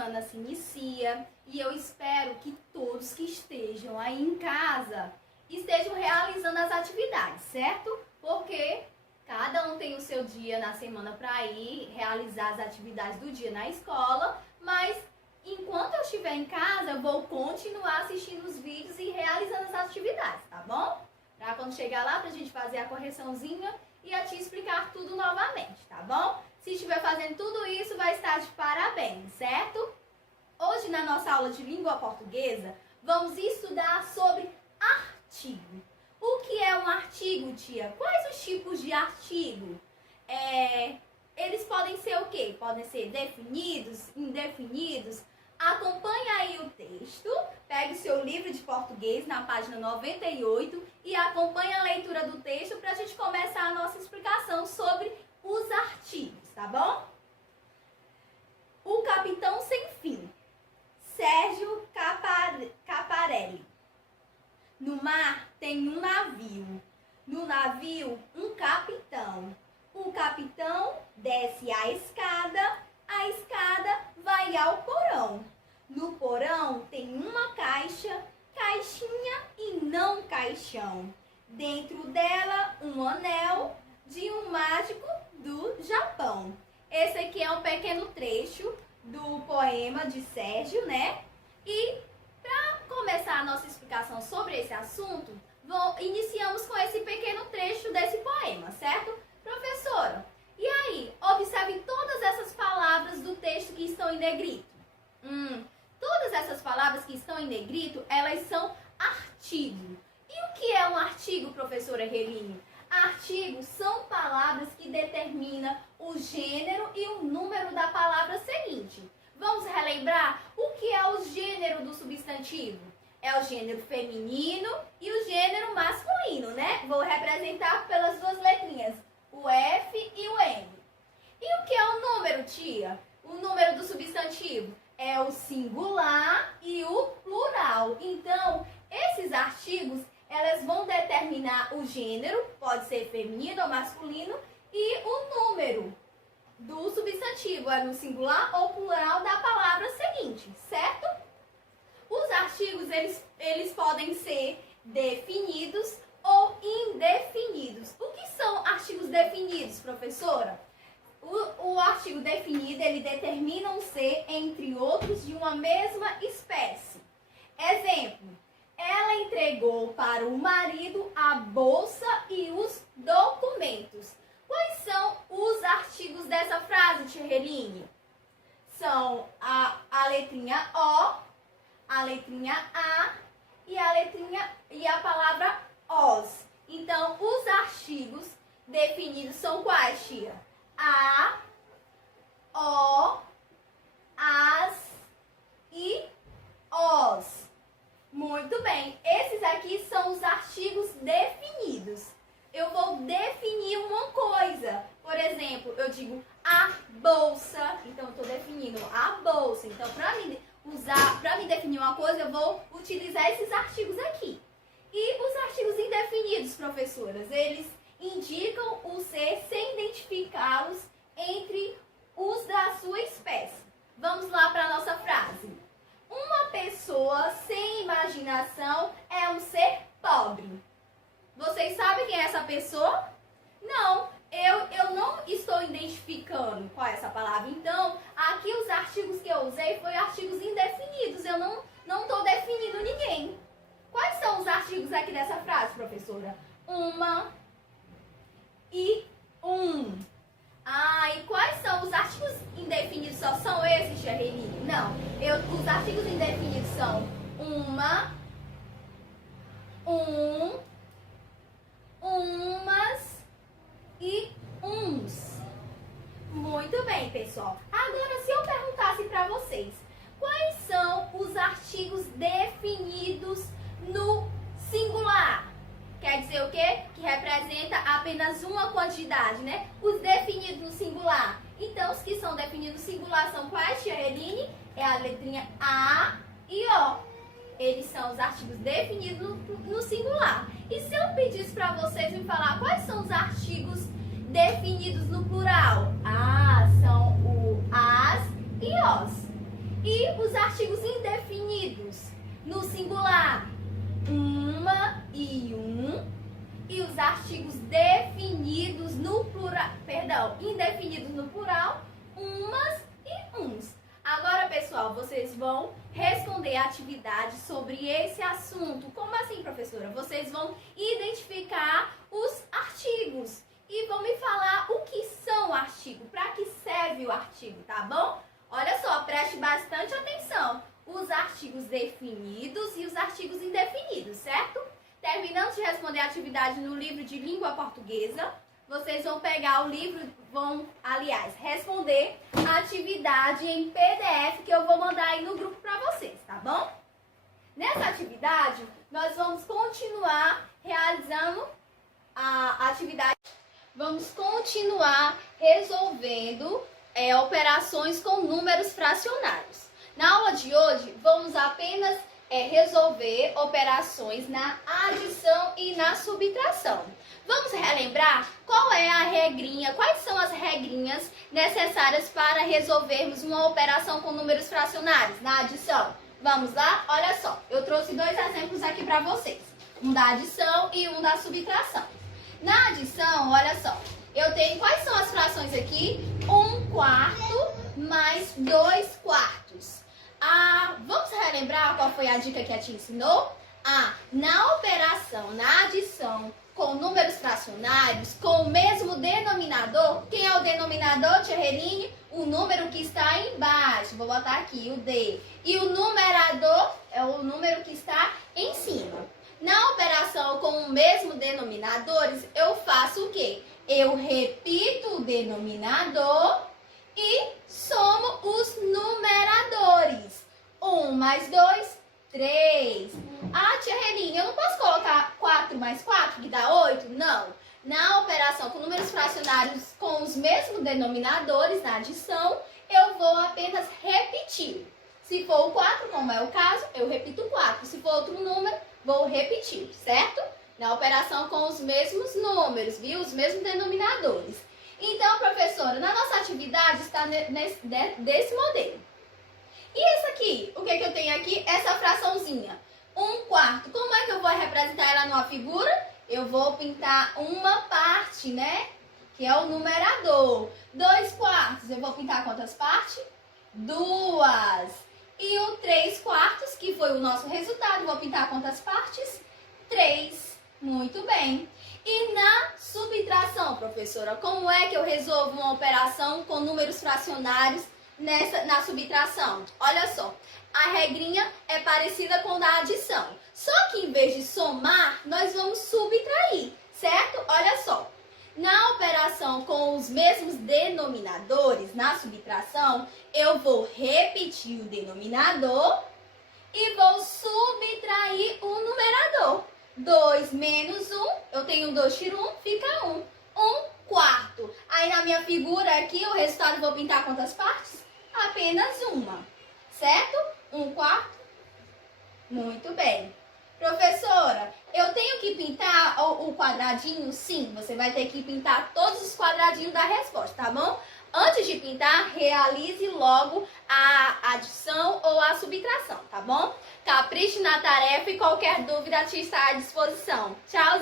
semana se inicia e eu espero que todos que estejam aí em casa estejam realizando as atividades, certo? Porque cada um tem o seu dia na semana para ir realizar as atividades do dia na escola, mas enquanto eu estiver em casa, eu vou continuar assistindo os vídeos e realizando as atividades, tá bom? Pra quando chegar lá, pra gente fazer a correçãozinha e a te explicar tudo novamente, tá bom? Se estiver fazendo tudo isso, vai estar de parabéns, certo? Hoje, na nossa aula de língua portuguesa, vamos estudar sobre artigo. O que é um artigo, tia? Quais os tipos de artigo? Eles podem ser o quê? Podem ser definidos, indefinidos. Acompanhe aí o texto, pegue o seu livro de português na página 98 e acompanhe a leitura do texto para a gente começar a nossa explicação sobre os artigos, tá bom? O Capitão Sem Fim, Sérgio Caparelli. No mar tem um navio, no navio um capitão. O capitão desce a escada vai ao porão. No porão tem uma caixa, caixinha e não caixão. Dentro dela um anel de um mágico do Japão. Esse aqui é um pequeno trecho do poema de Sérgio, né? E para começar a nossa explicação sobre esse assunto, iniciamos com esse pequeno trecho desse poema, certo? Professora, e aí, observe todas essas palavras do texto que estão em negrito. Todas essas palavras que estão em negrito, elas são artigo. E o que é um artigo, professora Reline? Artigos são palavras que determinam o gênero e o número da palavra seguinte. Vamos relembrar o que é o gênero do substantivo? É o gênero feminino e o gênero masculino, né? Vou representar pelas duas letrinhas, o F e o M. E o que é o número, tia? O número do substantivo é o singular e o plural. Então, esses artigos, elas vão determinar o gênero, pode ser feminino ou masculino, e o número do substantivo, é no singular ou plural da palavra seguinte, certo? Os artigos, eles podem ser definidos ou indefinidos. O que são artigos definidos, professora? O artigo definido, ele determina um ser entre outros de uma mesma espécie. Exemplo, ela entregou para o marido a bolsa e os documentos. Quais são os artigos dessa frase, tia Reline? São a letrinha O, a letrinha A e a palavra os. Então, os artigos definidos são quais, tia? A, o, as e os. Muito bem. Esses aqui são os artigos definidos. Eu vou definir uma coisa. Por exemplo, eu digo a bolsa. Então, eu estou definindo a bolsa. Então, para me definir uma coisa, eu vou utilizar esses artigos aqui. E os artigos indefinidos, professoras, eles indicam o ser sem identificá-los entre os da sua espécie. Vamos lá para a nossa frase. Uma pessoa sem imaginação é um ser pobre. Vocês sabem quem é essa pessoa? Não, eu não estou identificando qual é essa palavra. Então, aqui os artigos que eu usei foram artigos indefinidos. Eu não estou definindo ninguém. Quais são os artigos aqui dessa frase, professora? Uma e um. E quais são os artigos indefinidos? Só são esses, tia Reline? Não. Os artigos indefinidos são uma, um, umas e uns. Muito bem, pessoal. Agora, se eu perguntasse para vocês, quais são os artigos definidos no singular? Quer dizer o quê? Que representa apenas uma quantidade, né? Os definidos no singular. Então, os que são definidos no singular são quais, tia Reline? É a letrinha A e O. Eles são os artigos definidos no singular. E se eu pedisse para vocês me falar quais são os artigos definidos no plural? São o as e os. E os artigos indefinidos no singular, uma e um. E os artigos definidos no plural, indefinidos no plural, umas e uns. Agora, pessoal, vocês vão responder a atividade sobre esse assunto. Como assim, professora? Vocês vão identificar os artigos e vão me falar o que são o artigo, para que serve o artigo, tá bom? Olha só, preste bastante atenção. Os artigos definidos e os artigos indefinidos, certo? Terminando de responder a atividade no livro de língua portuguesa, vocês vão pegar o livro, responder a atividade em PDF que eu vou mandar aí no grupo para vocês, tá bom? Nessa atividade, nós vamos continuar realizando a atividade. Vamos continuar resolvendo operações com números fracionários. Na aula de hoje, vamos apenas resolver operações na adição e na subtração. Vamos relembrar qual é a regrinha, quais são as regrinhas necessárias para resolvermos uma operação com números fracionários na adição. Vamos lá? Olha só, eu trouxe dois exemplos aqui para vocês. Um da adição e um da subtração. Na adição, olha só, eu tenho quais são as frações aqui? 1/4 mais 2/4. Vamos relembrar qual foi a dica que a tia ensinou? Na operação, na adição com números fracionários, com o mesmo denominador, quem é o denominador, tia Reline? O número que está embaixo, vou botar aqui, o D. E o numerador é o número que está em cima. Na operação com o mesmo denominador, eu faço o quê? Eu repito o denominador e somo os numeradores. 1 mais 2, 3. Tia Reline, eu não posso colocar 4 mais 4, que dá 8? Não. Na operação com números fracionários com os mesmos denominadores, na adição, eu vou apenas repetir. Se for o 4, como é o caso, eu repito o 4. Se for outro número, vou repetir, certo? Na operação com os mesmos números, viu? Os mesmos denominadores. Então, professora, na nossa atividade está desse modelo. E esse aqui? O que eu tenho aqui? Essa fraçãozinha. 1/4. Como é que eu vou representar ela numa figura? Eu vou pintar uma parte, né? Que é o numerador. 2/4. Eu vou pintar quantas partes? 2. E o 3/4, que foi o nosso resultado, vou pintar quantas partes? 3. Muito bem. E na subtração, professora, como é que eu resolvo uma operação com números fracionários na subtração? Olha só, a regrinha é parecida com a da adição. Só que em vez de somar, nós vamos subtrair, certo? Olha só, na operação com os mesmos denominadores, na subtração, eu vou repetir o denominador e vou subtrair o numerador. 2 menos 1, eu tenho 2 tiro 1, fica 1. 1/4. Aí na minha figura aqui, o resultado eu vou pintar quantas partes? Apenas uma, certo? 1/4. Muito bem. Professora, eu tenho que pintar o quadradinho? Sim, você vai ter que pintar todos os quadradinhos da resposta, tá bom? Antes de pintar, realize logo a adição ou a subtração, tá bom? Capriche na tarefa e qualquer dúvida a tia está à disposição. Tchau!